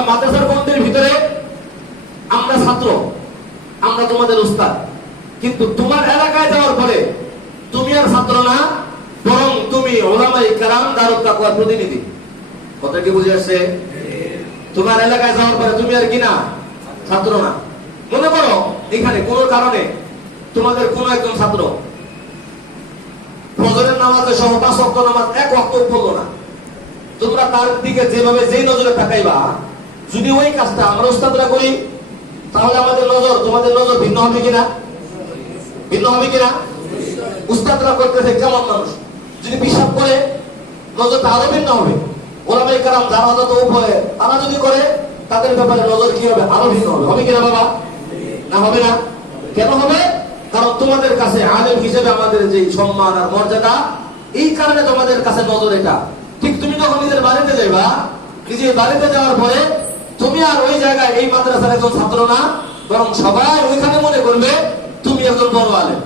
আমরা মাদ্রাসার বন্ধের ভিতরে আমরা ছাত্র, আমরা তোমাদের উস্তাদ, কিন্তু তোমার এলাকায় যাওয়ার পরে তুমি আর ছাত্র না, বরং তুমি উলামায়ে কেরাম দারুত তাকওয়ার প্রতিনিধি। কথা কি বুঝে আসছে? তোমার এলাকায় যাওয়ার পরে তুমি আর কি না, ছাত্র না। মনে করো এখানে কোনো কারণে তোমাদের কোন একজন ছাত্র ফজরের নামাজে সহ 5 ওয়াক্ত নামাজ এক ওয়াক্ত পড়লো না, তোমরা তার দিকে যেভাবে যেই নজরে তাকাইবা, যদি ওই কাজটা আমরা উস্তাদরা করি তাহলে আমাদের নজর তোমাদের নজর ভিন্ন হবে কিনা? ভিন্ন হবে কিনা? উস্তাদরা করতেছে কেমন মানুষ, যদি বিশ্বাস করে নজরটা আরো ভিন্ন হবে। উলামায়ে কেরাম যারা যত উপরে তারা যদি করে তাদের ব্যাপারে নজর কি হবে? আরো ভিন্ন হবে। হবে কিনা বাবা? না হবে না? কেন হবে? কারণ তোমাদের কাছে আলেম হিসেবে আমাদের যে সম্মান আর মর্যাদা, এই কারণে তোমাদের কাছে নজর এটা। ঠিক তুমি যখন নিজের বাড়িতে যাইবা, নিজের বাড়িতে যাওয়ার পরে তুমি আর ওই জায়গায় এই মাদ্রাসার একজন ছাত্র না, বরং সবাই ওইখানে মনে করবে তুমি একজন বড় আলেম।